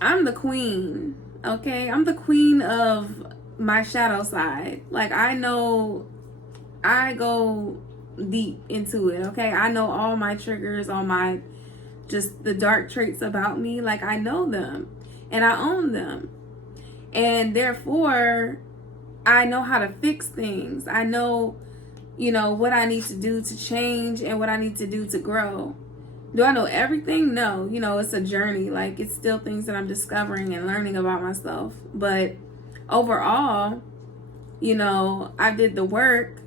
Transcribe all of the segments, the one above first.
I'm the queen, okay? I'm the queen of my shadow side. Like, I know I go deep into it, okay? I know all my triggers, all my just the dark traits about me. Like, I know them and I own them. And therefore, I know how to fix things. I know, what I need to do to change and what I need to do to grow. Do I know everything? No. It's a journey. Like, it's still things that I'm discovering and learning about myself. But overall, I did the work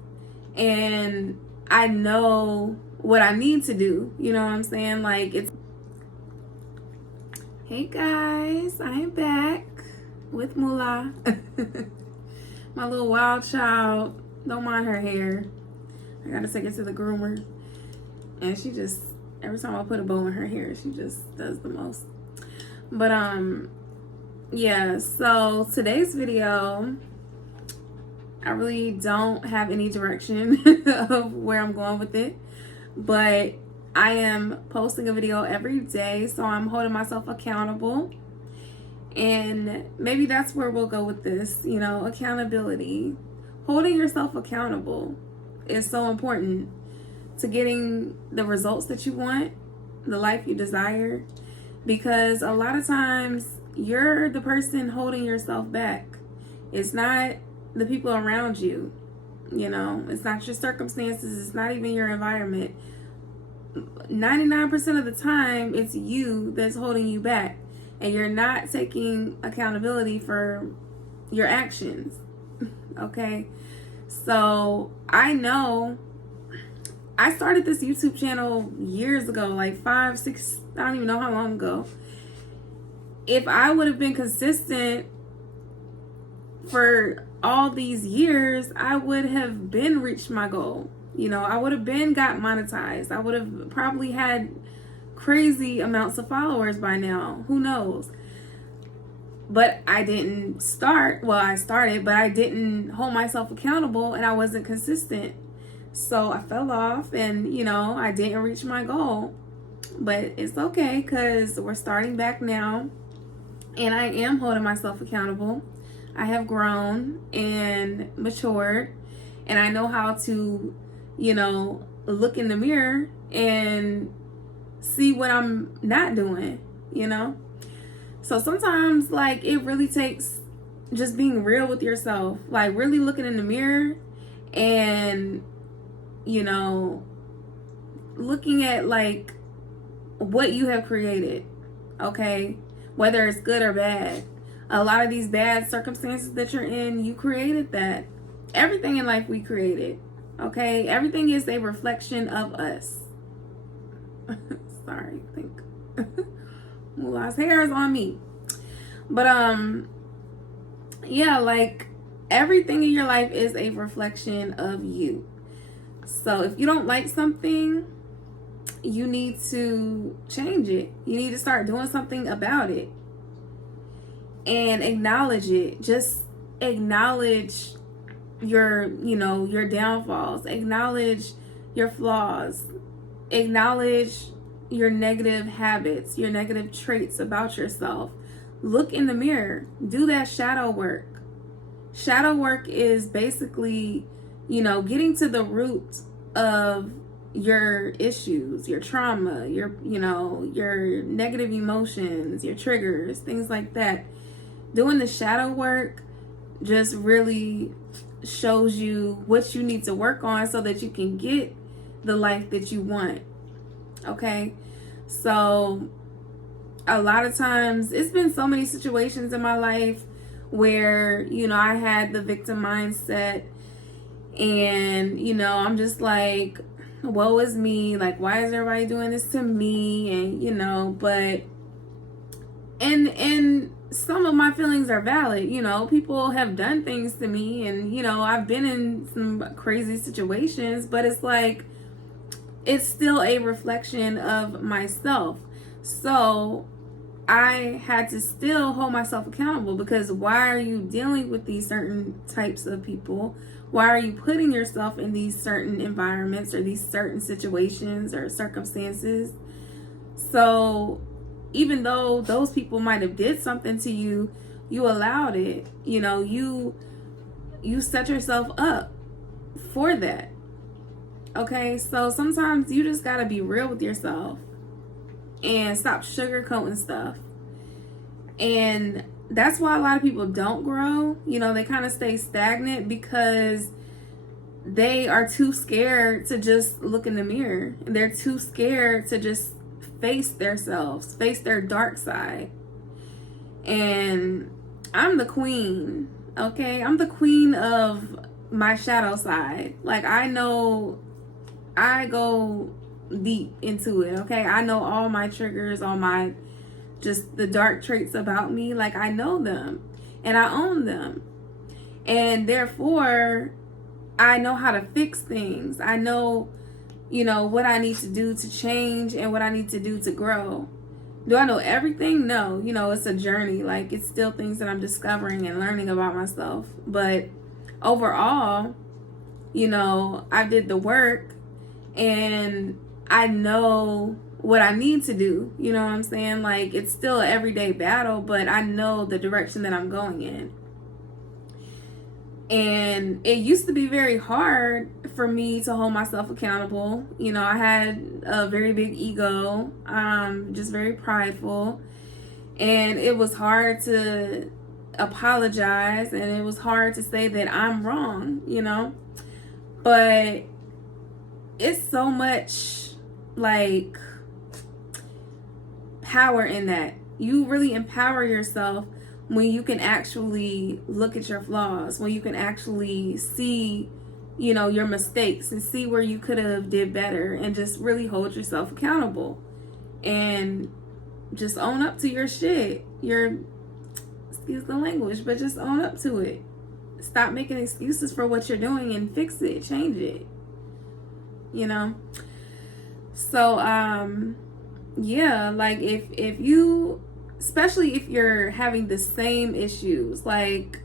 and I know what I need to do. You know what I'm saying? Like, it's. Hey guys, I am back with Moolah. My little wild child. Don't mind her hair. I gotta take it to the groomer. And she just, every time I put a bow in her hair, she just does the most. But yeah, so today's video, I really don't have any direction of where I'm going with it, but I am posting a video every day, so I'm holding myself accountable. And maybe that's where we'll go with this, accountability. Holding yourself accountable is so important to getting the results that you want, the life you desire, because a lot of times you're the person holding yourself back. It's not the people around you, it's not your circumstances, it's not even your environment. 99% of the time, it's you that's holding you back, and you're not taking accountability for your actions. Okay? So I know I started this YouTube channel years ago, like 5, 6, I don't even know how long ago. If I would have been consistent for all these years, I would have been reached my goal. I would have been got monetized. I would have probably had crazy amounts of followers by now. Who knows? But I didn't start. Well, I started, but I didn't hold myself accountable and I wasn't consistent. So I fell off and, I didn't reach my goal. But it's okay because we're starting back now and I am holding myself accountable. I have grown and matured and I know how to, look in the mirror and see what I'm not doing, So sometimes, like, it really takes just being real with yourself, like really looking in the mirror and, looking at like what you have created, okay? Whether it's good or bad. A lot of these bad circumstances that you're in, you created that. Everything in life we created, okay? Everything is a reflection of us. Sorry, I think Mullah's hair is on me. But yeah, like everything in your life is a reflection of you. So if you don't like something, you need to change it. You need to start doing something about it. And acknowledge it. Just acknowledge your downfalls. Acknowledge your flaws. Acknowledge your negative habits, your negative traits about yourself. Look in the mirror. Do that shadow work. Shadow work is basically, getting to the root of your issues, your trauma, your negative emotions, your triggers, things like that. Doing the shadow work just really shows you what you need to work on so that you can get the life that you want. Okay? So a lot of times, it's been so many situations in my life where, I had the victim mindset and, I'm just like, woe is me. Like, why is everybody doing this to me? And, but, and some of my feelings are valid. People have done things to me and, I've been in some crazy situations, but it's like, it's still a reflection of myself. So I had to still hold myself accountable, because why are you dealing with these certain types of people? Why are you putting yourself in these certain environments or these certain situations or circumstances? So even though those people might have did something to you, you allowed it. You know, you set yourself up for that. Okay, so sometimes you just gotta be real with yourself and stop sugarcoating stuff. And that's why a lot of people don't grow. You know, they kind of stay stagnant because they are too scared to just look in the mirror. They're too scared to just face themselves, face their dark side. And I'm the queen, okay? I'm the queen of my shadow side. Like, I know, I go deep into it, okay? I know all my triggers, all my, just the dark traits about me. Like, I know them and I own them. And therefore, I know how to fix things. I know, you know, what I need to do to change and what I need to do to grow. Do I know everything? No. You know, it's a journey. Like, it's still things that I'm discovering and learning about myself. But overall, you know, I did the work and I know what I need to do. You know what I'm saying? Like, it's still an everyday battle, but I know the direction that I'm going in. And it used to be very hard for me to hold myself accountable. You know, I had a very big ego, just very prideful. And it was hard to apologize, and it was hard to say that I'm wrong, you know. But it's so much, like, power in that. You really empower yourself when you can actually look at your flaws, when you can actually see, you know, your mistakes and see where you could have did better, and just really hold yourself accountable and just own up to your shit. Excuse the language, but just own up to it. Stop making excuses for what you're doing and fix it, change it, you know? So, yeah, like if you, especially if you're having the same issues, like,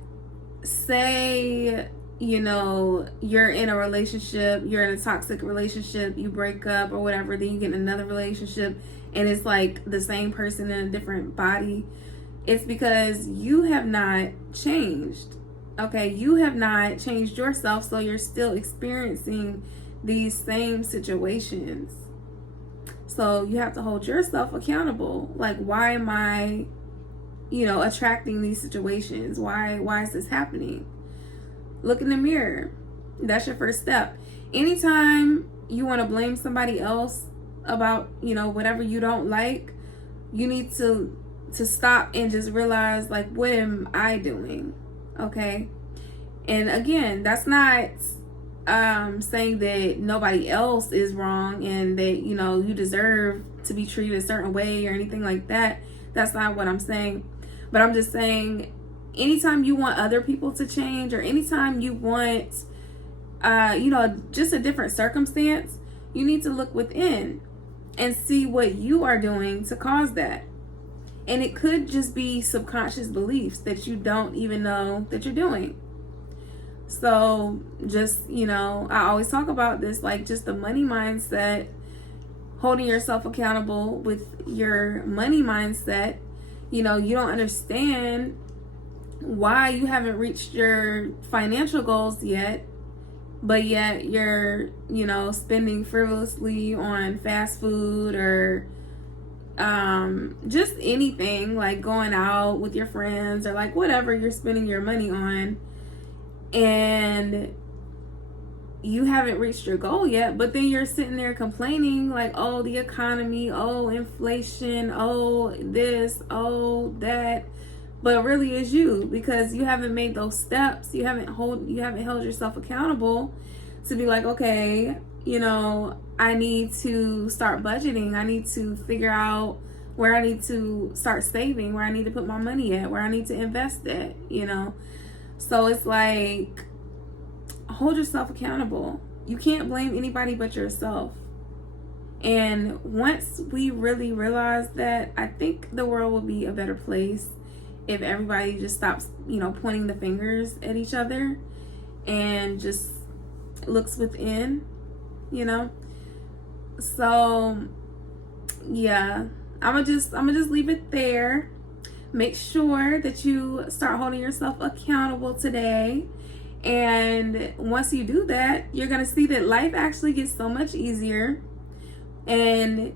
say, you know, you're in a relationship, you're in a toxic relationship, you break up or whatever, then you get in another relationship and it's like the same person in a different body. It's because you have not changed. Okay, you have not changed yourself, so you're still experiencing these same situations. So you have to hold yourself accountable. Like, why am I, you know, attracting these situations? Why is this happening? Look in the mirror. That's your first step. Anytime you want to blame somebody else about, you know, whatever you don't like, you need to stop and just realize, like, what am I doing? Okay? And again, that's not saying that nobody else is wrong and that, you know, you deserve to be treated a certain way or anything like that. That's not what I'm saying. But I'm just saying, anytime you want other people to change, or anytime you want, you know, just a different circumstance, you need to look within and see what you are doing to cause that. And it could just be subconscious beliefs that you don't even know that you're doing. So just, you know, I always talk about this, like, just the money mindset, holding yourself accountable with your money mindset. You know, you don't understand why you haven't reached your financial goals yet, but yet you're, you know, spending frivolously on fast food or just anything, like going out with your friends or like whatever you're spending your money on, and you haven't reached your goal yet, but then you're sitting there complaining like, oh, the economy, oh, inflation, oh, this, oh, that. But really it's you, because you haven't made those steps. You haven't held yourself accountable to be like, okay, you know, I need to start budgeting. I need to figure out where I need to start saving, where I need to put my money at, where I need to invest at, you know. So it's like, hold yourself accountable. You can't blame anybody but yourself. And once we really realize that, I think the world will be a better place if everybody just stops, you know, pointing the fingers at each other and just looks within, you know. So yeah, I'm gonna just leave it there. Make sure that you start holding yourself accountable today. And once you do that, you're gonna see that life actually gets so much easier. And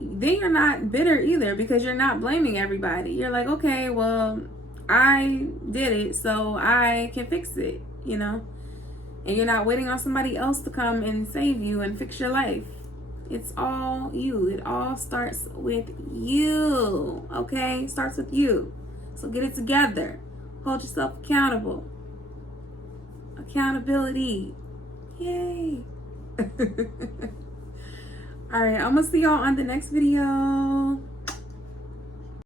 then you're not bitter either, because you're not blaming everybody. You're like, okay, well, I did it, so I can fix it, you know? And you're not waiting on somebody else to come and save you and fix your life. It's all you. It all starts with you, okay? It starts with you. So get it together. Hold yourself accountable. Accountability. Yay. All right, I'm going to see y'all on the next video.